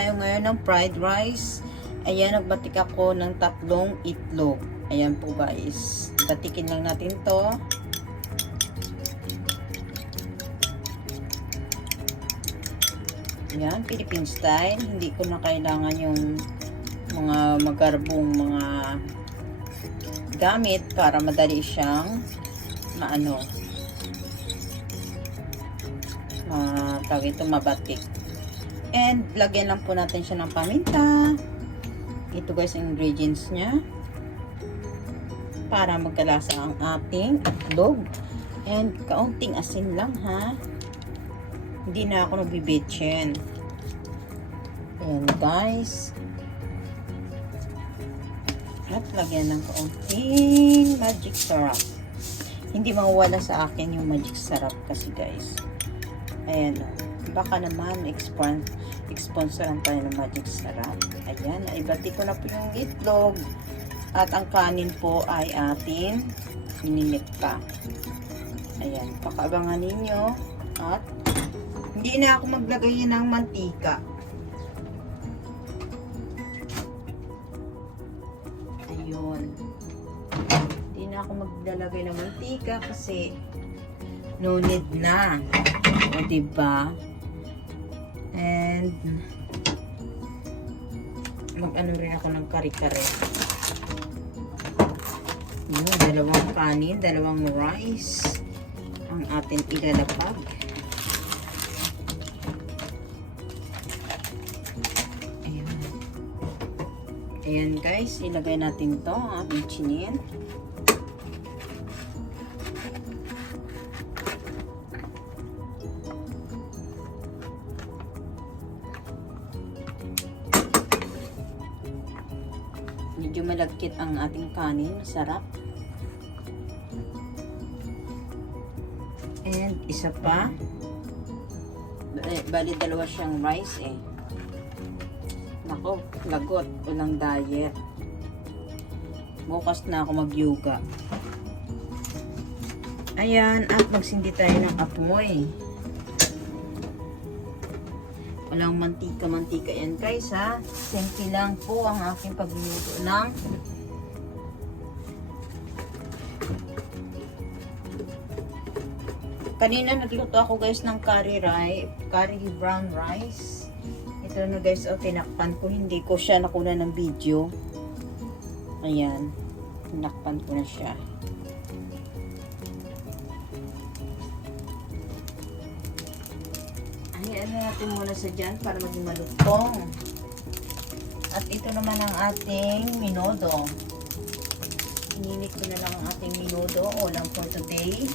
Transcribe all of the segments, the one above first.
tayo ngayon ng fried rice. Ayan, nagbatik ako ng 3 itlog. Ayan po guys. Batikin lang natin to. Ayan, Philippine style. Hindi ko na kailangan yung mga magarbong mga gamit para madali siyang tawag ito, mabatik. And lagyan lang po natin siya ng paminta. Ito guys ang ingredients niya para magkalasa ang ating itlog. And kaunting asin lang ha. Hindi na ako nagbibitsin. Ayan guys. At lagyan ng kaunting magic syrup. Hindi mawawala sa akin yung magic syrup kasi guys. Ayan. Baka naman exponsoran tayo ng magic syrup. Ayan. Naibati ko na po yung itlog. At ang kanin po ay atin ininit pa. Ayan. Pakaabangan ninyo. At hindi na ako maglagay ng mantika. Ayun. Hindi na ako maglalagay ng mantika kasi no need na. O diba? And mag-ano rin ako ng kare-kare. Dalawang kanin, dalawang rice ang atin ilalapag. Ayan guys, ilagay natin to ang ating chinin. Medyo malagkit ang ating kanin, masarap. And isa pa, bali dalawa siyang rice eh. Nako, lagot, walang diet. Bukas na ako mag-yoga. Ayan, at magsindi tayo ng apoy. Walang mantika-mantika yan guys ha. Simple lang po ang aking pagluluto ng kanina nagluto ako guys ng curry brown rice. Ito na guys, tinakpan ko. Hindi ko siya nakuna ng video. Ayan. Tinakpan ko na siya. Ayan na natin muna sa dyan para maging malutong. At ito naman ang ating minodo. Ininit ko na lang ang ating minodo. Ulam for today.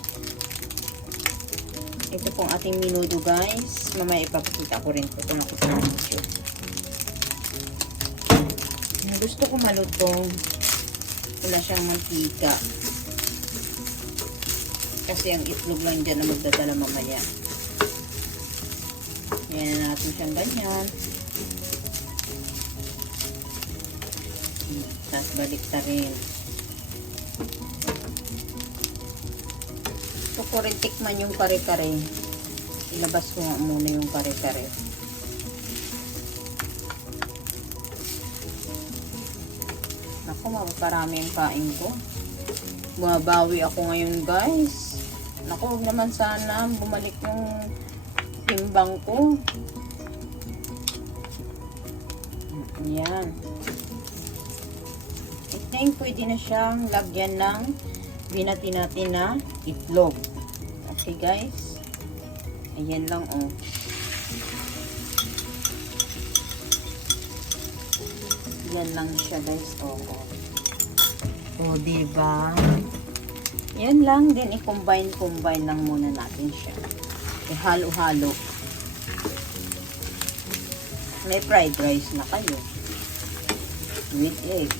Ito pong ating minudo guys. Mamaya ipapakita ko rin po kung ako sa video. Gusto ko malutong. Wala siyang mantika. Kasi ang itlog lang dyan na magdadala mamaya. Yan na natin siyang ganyan. Tapos balik ta rin. Gusto ko rin tikman yung kare-kare. Ilabas ko nga muna yung kare-kare. Naku, mapaparami yung kain ko. Bumabawi ako ngayon guys. Naku, huwag naman sana bumalik yung timbang ko. Ayan. I think pwede na siyang lagyan ng binati natin na itlog. Okay guys. Ayan lang oh. Yan lang siya guys. Oh. Oh, diba? Yan lang din. I-combine lang muna natin siya. Ihalo-halo. May fried rice na kayo. With egg.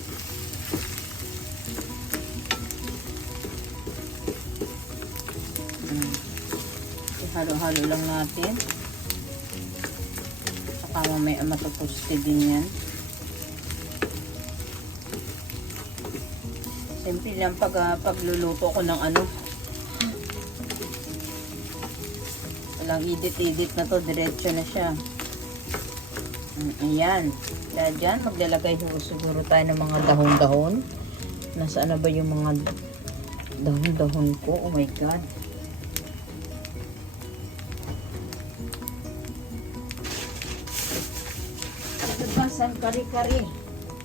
Halo-halo lang natin. Saka mamaya matutuste din yan. Simple lang pagluluto ko ng walang edit na to, diretso na siya. Ayan. Kaya dyan, maglalagay siguro tayo ng mga dahon-dahon. Nasaan na ba yung mga dahon-dahon ko? Oh my God. Ito ba, saan kari-kari?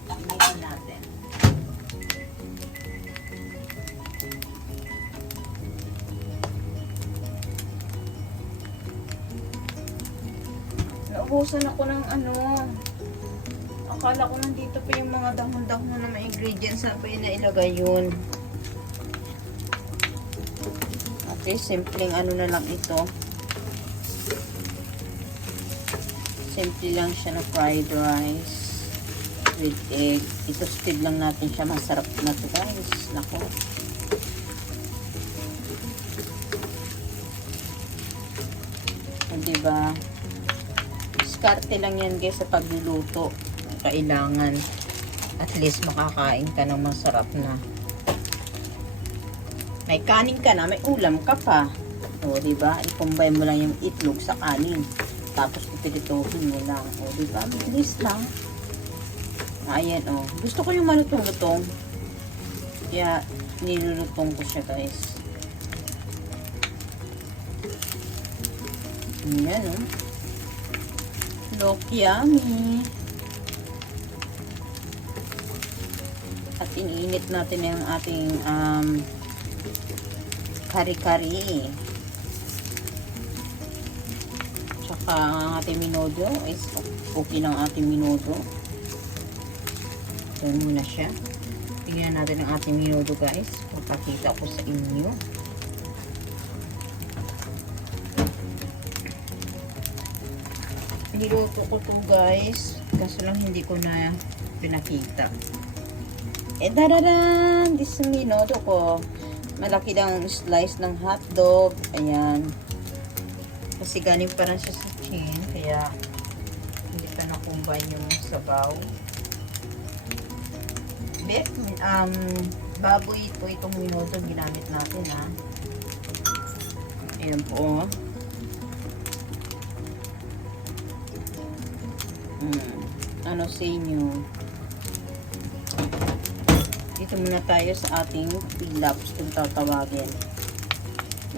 Tingnan natin. Naubusan ako ng ano. Akala ko nandito pa yung mga dahon-dahon na mga ingredients. Saan pa yun na ilagay yun? Okay, simpleng ano na lang ito. Simple lang siya na fried rice with egg. I-toasted lang natin siya. Masarap na to guys. Nako. Diba? Diskarte lang yan guys sa pagluluto. Kailangan at least makakain ka ng masarap na. May kanin ka na, may ulam ka pa. O, diba? I-combine mo lang yung itlog sa kanin. Tapos ipilituhin mo lang. O, diba? Bilis lang. Ayan, o. Gusto ko yung malutong-lutong. Kaya, nilulutong ko siya, guys. Ayan, o. Look yummy. At iniinit natin yung ating kari-kari. Tsaka ang ating minodo is okay ng ating minodo. Yan muna siya. Tingnan natin ang ating minodo guys. Papakita ko sa inyo. Niluto ko to guys. Kaso lang hindi ko na pinakita. Dararan! This minodo ko. Malaki lang slice ng hotdog. Ayan. Kasi galing pa rin siya sa chin. Kaya hindi pa nakumbay yung sabaw. Bet, baboy ito. Itong minodo ginamit natin ha. Ayan po. Ano sa inyo? Dito muna tayo sa ating pilaps kung tatawagin.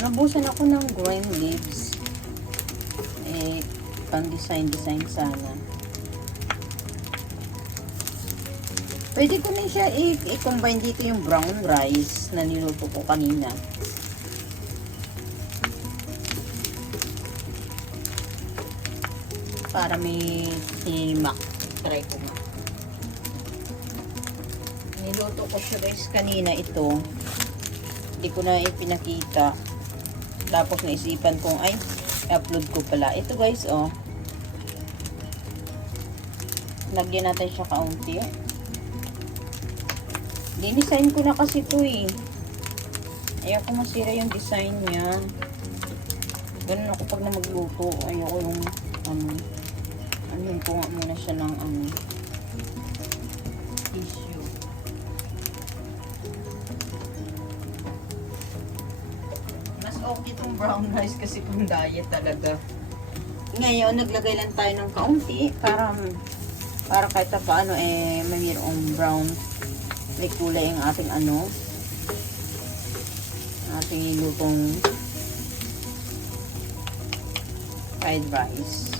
Nabusan ako ng green leaves. Pang design sana. Pwede ko na siya i-combine dito yung brown rice na niluto ko kanina. Para may hinimak. Try ko nga. Niluto ko siya guys kanina ito. Hindi ko na ipinakita. Tapos naisipan kong ay i-upload ko pala. Ito guys oh. Lagyan natin siya kaunti. Dinisign ko na kasi ito eh. Ayoko masira yung design niya. Ganun ako pag na magluto. Ayoko yung ko nga muna siya ng tissue. Mas okay itong brown rice kasi pang diet talaga. Ngayon, naglagay lang tayo ng kaunti para kahit pa paano mayroong brown may kulay ang ating ating lutong fried rice.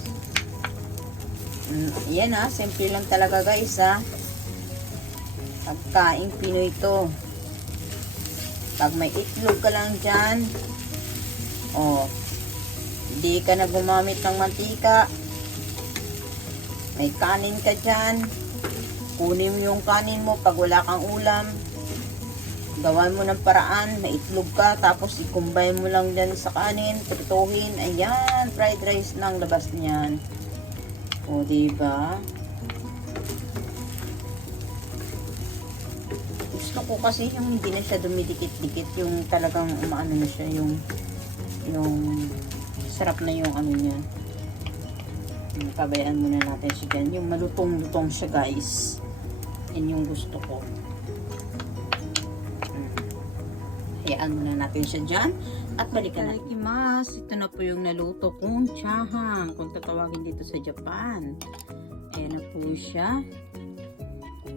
Yan simple lang talaga guys pagkain Pinoy ito. Pag may itlog ka lang dyan, hindi ka na gumamit ng mantika, may kanin ka dyan, kunin mo yung kanin mo pag wala kang ulam, gawan mo ng paraan, may itlog ka, tapos i-combine mo lang dyan sa kanin, prituhin, ayan, fried rice ng labas niyan. O, diba? Gusto ko kasi yung hindi na siya dumidikit-dikit, yung talagang umaano na siya, yung sarap na yung niya. Pabayaan muna natin siya dyan. Yung malutong-lutong siya guys. Yan yung gusto ko. Hayaan muna natin siya dyan. At balikan natin. Ito na po yung naluto kong chaham. Kung tatawagin dito sa Japan. po siya.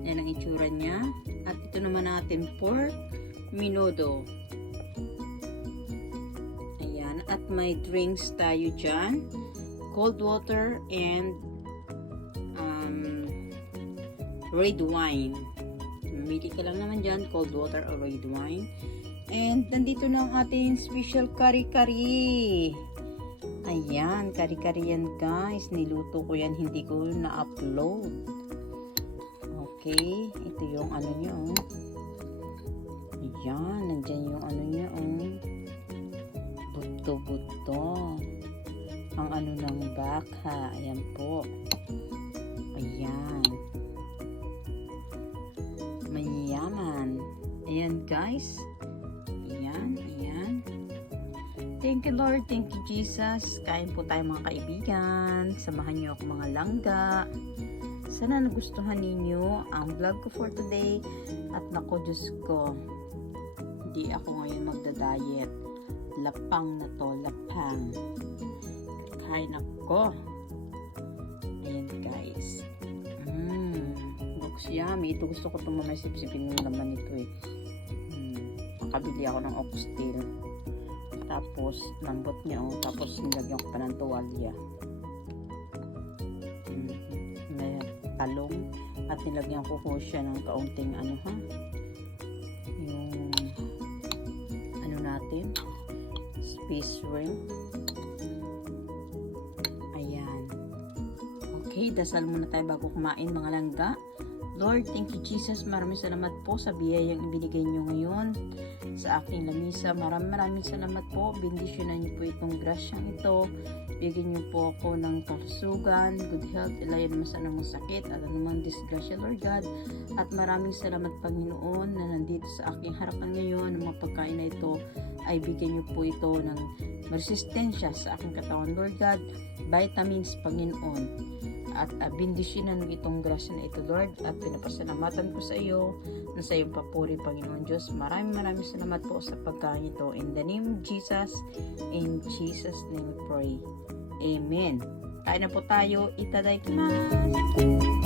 Yan ang itsura niya. At ito naman natin pork menudo. Ayan. At may drinks tayo dyan. Cold water and red wine. Mamili ka lang naman dyan, cold water or red wine. And nandito na ang ating special kari-kari. Ayan, kari-kari yan guys. Niluto ko yan, hindi ko na-upload. Okay, ito yung ano niya oh. Ayan, nandyan yung ano niya oh. Buto-buto. Ang ano ng baka. Ayan po. Ayan. Mayaman. Ayan guys. Ayan, ayan. Thank you Lord, thank you Jesus. Kain po tayo mga kaibigan. Samahan niyo ako mga langga. Sana nagustuhan ninyo ang vlog ko for today. At nako Diyos ko, hindi ako ngayon magda-diet. Lapang na to, lapang. Kain ako. Ayan guys. Looks yummy. Ito gusto ko itong mamay sipsipin ng laman nito eh. Nakabili ako ng oxtail. Tapos, lambot niya oh. Tapos, nilagyan ko pa ng tuwalya. May talong. At nilagyan ko po siya ng kaunting ano ha. Yung ano natin. Space ring. Ayan. Okay, dasal muna tayo bago kumain mga langga. Lord, thank you Jesus. Maraming salamat po sa biyayang ibinigay nyo ngayon sa aking lamisa. Maraming salamat po. Bendisyonan nyo po itong grasyang ito. Bigyan nyo po ako ng kalusugan, good health, ilayan naman sa anumang sakit at anumang disgrasya, Lord God. At maraming salamat Panginoon na nandito sa aking harapan ngayon. Ang mga pagkain na ito ay bigyan nyo po ito ng resistensya sa aking katawan, Lord God. Vitamins, Panginoon. At bindisyonan mo itong grasya na ito, Lord. At pinapasalamatan ko sa iyo na sa iyong papuri, Panginoon Diyos. Maraming salamat po sa pagkain ito. In the name of Jesus, in Jesus' name we pray. Amen. Kain na po tayo. Itadakimasu.